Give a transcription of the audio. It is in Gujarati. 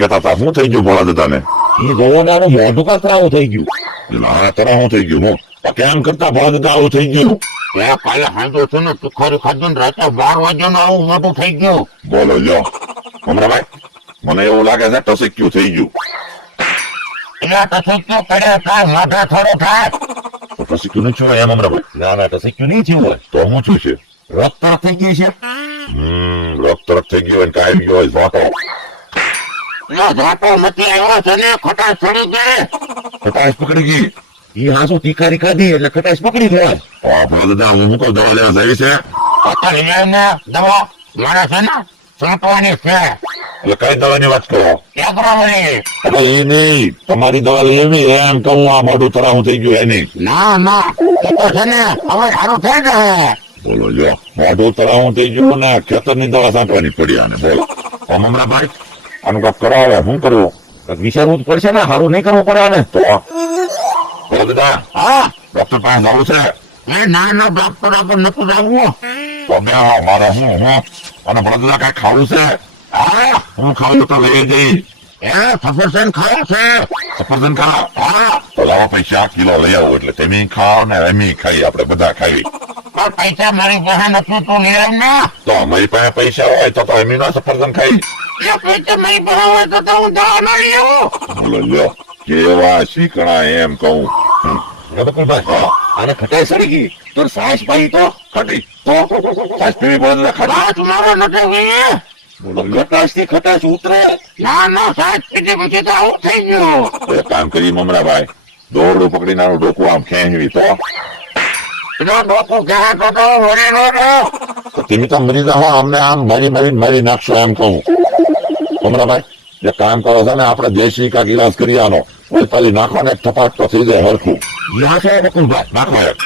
કેતા હતા શું થઈ ગયું ભોળા દાદાને? એ ગોવાનાનું મોઢું કાતરાવું થઈ ગયું. આ તરા શું થઈ ગયું? હું કેમ કરતા ભોળા દાદા આવું થઈ ગયું? કાલે હાંજો છે ને તુખારી ખાધું ને રાતે 12 વાગ્યાનું આવું મોટું થઈ ગયું. બોલો લ્યો અમરાભાઈ, મને એવું લાગે છે ટસક્યું થઈ ગયું. એટલે ટસક્યું પડે થાય મોઢા થોડું થાય. ટસક્યું નહીં થયું એમ અમરાભાઈ? ના ના ટસક્યું નહીં થયું હોય. તો શું થયું છે? રક્ત થઈ ગઈ છે. રક્ત તરફ થઈ ગયો હોય કાંઈ ગયો હોય ઝોટો. ઝાટો નથી આવ્યો છે ને ખટાશ ચડી ગઈ. ખટાશ પકડી ગઈ. એ હાસુ તીખારી ખાધી એટલે ખટાશ પકડી ગયા. ભોળા દાદા હું મૂકો દવા લેવા જઈ છે પતંગ લઈને દવા મારે છે ને છાંટવાની છે. એટલે કઈ દવાની વાત કરો? એગ્રોવલી. અરે એ નહીં, તમારી દવા લેવી એમ કહું. આ મોઢું તરાવું થઈ ગયું એની. ના ના એ તો છે ને હવે સારું થઈ જાય. બોલો લ્યો મોઢું તરાવું થઈ ગયું ને ખેતરની દવા છાંટવાની પડી આને. બોલો અમરાભાઈ, આનું કાંઈક કરાવે. શું કરવું? વિચારવું જ પડશે ને, સારું નહીં કરવું પડે ને. તો ભોળા દાદા હા ડોક્ટર પાસે જવું છે? એ ના ના ડોક્ટર આગળ નથી જવું. તો બે મારે હું અને ભોળા દાદા કાંઈ ખાવું છે? હા હું ખાવું તો લઈ જઈ. એ સફરજન ખાવ છે. સફરજન ખાવા? હા તો લાવો પૈસા કિલો લઈ આવો એટલે તમે ખાઓ ને અમે ખાઈ, આપણે બધા ખાઈ. પણ પૈસા મારી પાસે નથી તું લઈ આવ ને. તો અમારી પાસે પૈસા હોય તો અમે ના સફરજન ખાઈ. એ પૈસા મારી પાસે હોય તો હું દવા ના લઈ આવું. બોલો લ્યો કેવા શીખણા એમ કહું. રબકુલભાઈ, આને ખટાઈ સડી ગઈ. તો સાસ પાઈ તો ખટી તો સાસ પીવી પડે ખટી. સાસ મારો નથી ગઈ. બોલો લ્યો ખટાશ થી ખટાશ ઉતરે. ના ના સાસ પીધી પછી તો આવું થઈ ગયું. એક કામ કરી મમરાભાઈ, દોરડું પકડીને આનું ડોકું આમ ખેંચવી તો એનો ડોકો ક્યાં તો વળી નો તો. તમે તો મરી જાઓ, અમને આમ મારી નાખશો એમ કહું. મમરાભાઈ એક કામ કરો છો ને, આપણે દેશી કા ગિલાસ કરી આનો પાલી નાખો ને એક થપાટ તો થઈ જાય હરખું. યા છે રબકુલભાઈ. નાખો એક.